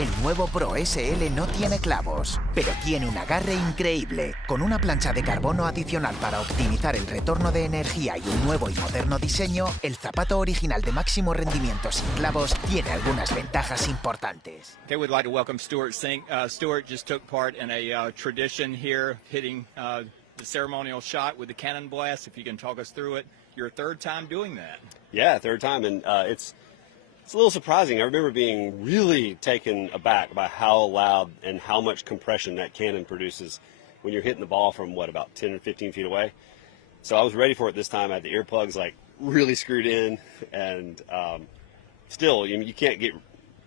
El nuevo Pro SL no tiene clavos, pero tiene un agarre increíble. Con una plancha de carbono adicional para optimizar el retorno de energía y un nuevo y moderno diseño, el zapato original de máximo rendimiento sin clavos tiene algunas ventajas importantes. Okay, we'd like to welcome Stewart Cink. Stewart just took part in a tradition here, hitting the ceremonial shot with the cannon blast. If you can talk us through it, your third time doing that. Yeah, third time, and it's a little surprising. I remember being really taken aback by how loud and how much compression that cannon produces when you're hitting the ball from, what, about 10 or 15 feet away. So I was ready for it this time. I had the earplugs like really screwed in, and still, you can't get,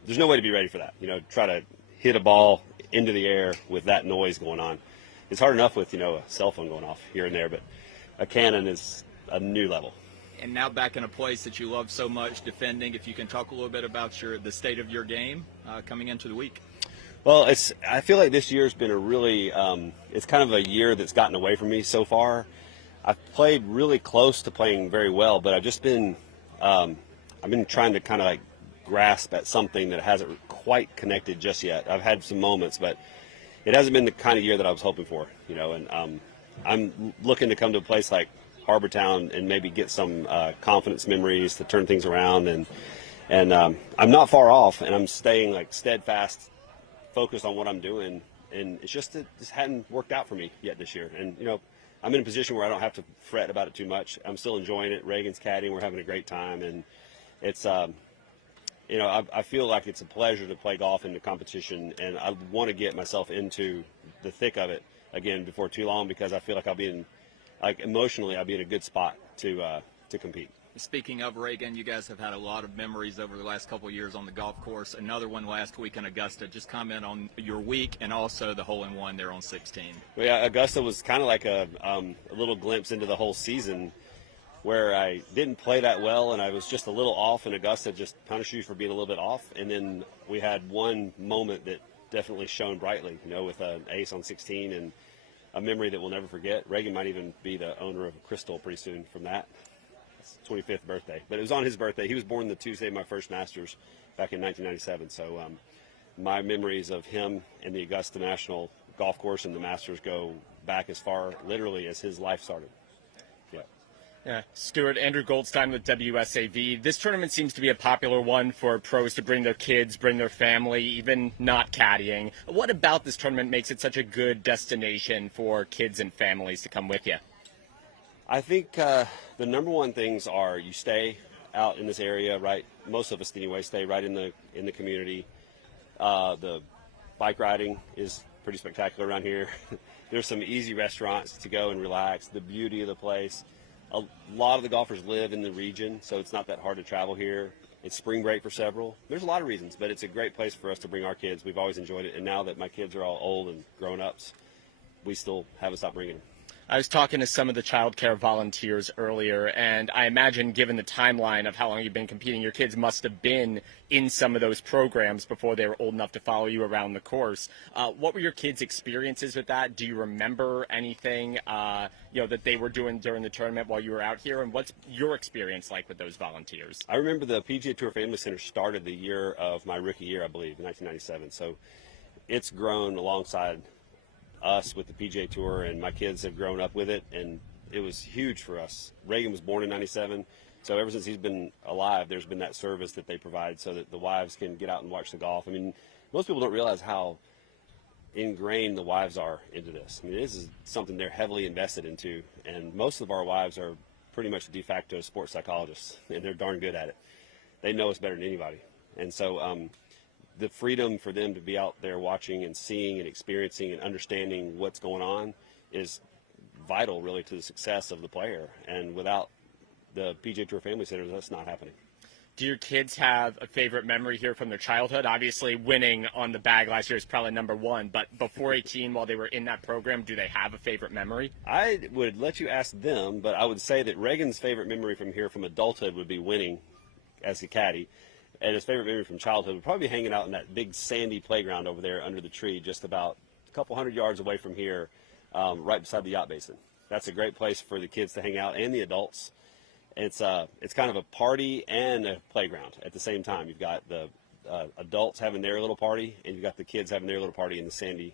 there's no way to be ready for that. You know, try to hit a ball into the air with that noise going on. It's hard enough with, a cell phone going off here and there, but a cannon is a new level. And now back in a place that you love so much, defending. If you can talk a little bit about the state of your game coming into the week. Well, I feel like this year's been a really, it's kind of a year that's gotten away from me so far. I've played really close to playing very well, but I've just been, I've been trying to kind of like grasp at something that hasn't quite connected just yet. I've had some moments, but it hasn't been the kind of year that I was hoping for, and I'm looking to come to a place like Harbortown and maybe get some confidence memories to turn things around, and I'm not far off, and I'm staying like steadfast, focused on what I'm doing, and it's just it just hadn't worked out for me yet this year. And I'm in a position where I don't have to fret about it too much. I'm still enjoying it. Reagan's caddying, we're having a great time, and it's I feel like it's a pleasure to play golf in the competition, and I want to get myself into the thick of it again before too long, because I feel like emotionally, I'll be in a good spot to compete. Speaking of Reagan, you guys have had a lot of memories over the last couple of years on the golf course. Another one last week in Augusta. Just comment on your week and also the hole-in-one there on 16. Well, yeah, Augusta was kind of like a little glimpse into the whole season, where I didn't play that well, and I was just a little off, and Augusta just punished you for being a little bit off. And then we had one moment that definitely shone brightly, with an ace on 16 and a memory that we'll never forget. Reagan might even be the owner of a crystal pretty soon from that. It's 25th birthday. But it was on his birthday. He was born the Tuesday of my first Masters back in 1997. So my memories of him and the Augusta National Golf Course and the Masters go back as far, literally, as his life started. Yeah, Stewart, Andrew Goldstein with WSAV. This tournament seems to be a popular one for pros to bring their kids, bring their family, even not caddying. What about this tournament makes it such a good destination for kids and families to come with you? I think the number one things are you stay out in this area, right? Most of us anyway stay right in the community. The bike riding is pretty spectacular around here. There's some easy restaurants to go and relax. The beauty of the place. A lot of the golfers live in the region, so it's not that hard to travel here. It's spring break for several. There's a lot of reasons, but it's a great place for us to bring our kids. We've always enjoyed it, and now that my kids are all old and grown-ups, we still haven't stopped bringing them. I was talking to some of the child care volunteers earlier, and I imagine, given the timeline of how long you've been competing, your kids must have been in some of those programs before they were old enough to follow you around the course. What were your kids' experiences with that? Do you remember anything that they were doing during the tournament while you were out here? And what's your experience like with those volunteers? I remember the PGA Tour Family Center started the year of my rookie year, I believe, in 1997. So it's grown alongside us with the PGA Tour, and my kids have grown up with it, and it was huge for us. Reagan was born in 97, so ever since he's been alive, there's been that service that they provide so that the wives can get out and watch the golf. I mean, most people don't realize how ingrained the wives are into this. I mean, this is something they're heavily invested into, and most of our wives are pretty much de facto sports psychologists, and they're darn good at it. They know us better than anybody. And so the freedom for them to be out there watching and seeing and experiencing and understanding what's going on is vital, really, to the success of the player. And without the PGA Tour Family Centers, that's not happening. Do your kids have a favorite memory here from their childhood? Obviously, winning on the bag last year is probably number one, but before 18, while they were in that program, do they have a favorite memory? I would let you ask them, but I would say that Reagan's favorite memory from here from adulthood would be winning as a caddy. And his favorite memory from childhood would probably be hanging out in that big sandy playground over there under the tree, just about a couple hundred yards away from here, right beside the yacht basin. That's a great place for the kids to hang out and the adults. It's kind of a party and a playground at the same time. You've got the adults having their little party, and you've got the kids having their little party in the sandy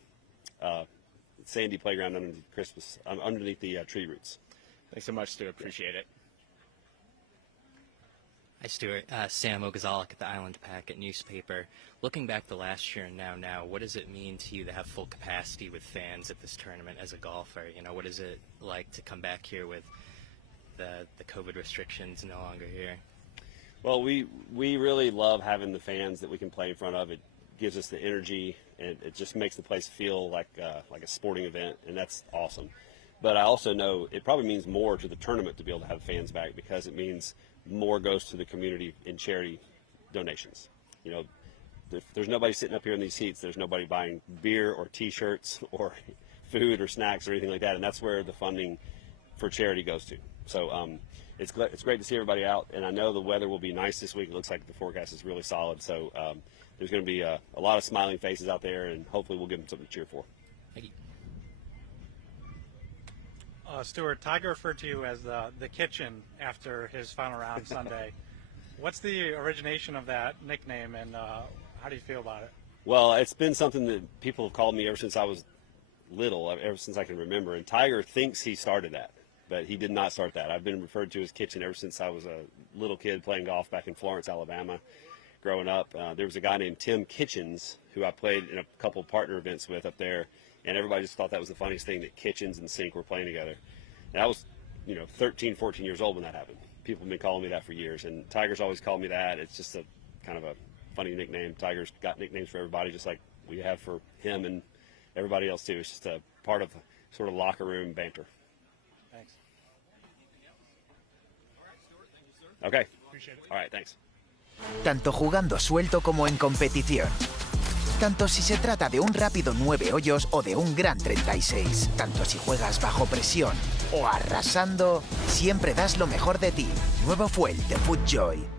playground underneath the tree roots. Thanks so much, Stuart. Appreciate it. Hi, Stuart. Sam Ogazalik at the Island Packet newspaper. Looking back to last year and now, what does it mean to you to have full capacity with fans at this tournament as a golfer? You know, what is it like to come back here with the COVID restrictions no longer here? Well, we really love having the fans that we can play in front of. It gives us the energy, and it just makes the place feel like a sporting event, and that's awesome. But I also know it probably means more to the tournament to be able to have fans back, because it means more goes to the community in charity donations. You know, if there's nobody sitting up here in these seats, there's nobody buying beer or T-shirts or food or snacks or anything like that, and that's where the funding for charity goes to. So it's great to see everybody out, and I know the weather will be nice this week. It looks like the forecast is really solid, so there's going to be a lot of smiling faces out there, and hopefully we'll give them something to cheer for. Thank you. Stewart, Tiger referred to you as the kitchen after his final round Sunday. What's the origination of that nickname, and how do you feel about it? Well, it's been something that people have called me ever since I was little, ever since I can remember, and Tiger thinks he started that, but he did not start that. I've been referred to as kitchen ever since I was a little kid playing golf back in Florence, Alabama. Growing up, there was a guy named Tim Kitchens who I played in a couple partner events with up there, and everybody just thought that was the funniest thing, that Kitchens and Cink were playing together. And I was, 13, 14 years old when that happened. People have been calling me that for years, and Tiger's always called me that. It's just a kind of a funny nickname. Tiger's got nicknames for everybody, just like we have for him and everybody else too. It's just a part of sort of locker room banter. Thanks. Okay. All right, thanks. Tanto jugando suelto como en competición. Tanto si se trata de un rápido 9 hoyos o de un gran 36. Tanto si juegas bajo presión o arrasando, siempre das lo mejor de ti. Nuevo Fuel de FootJoy.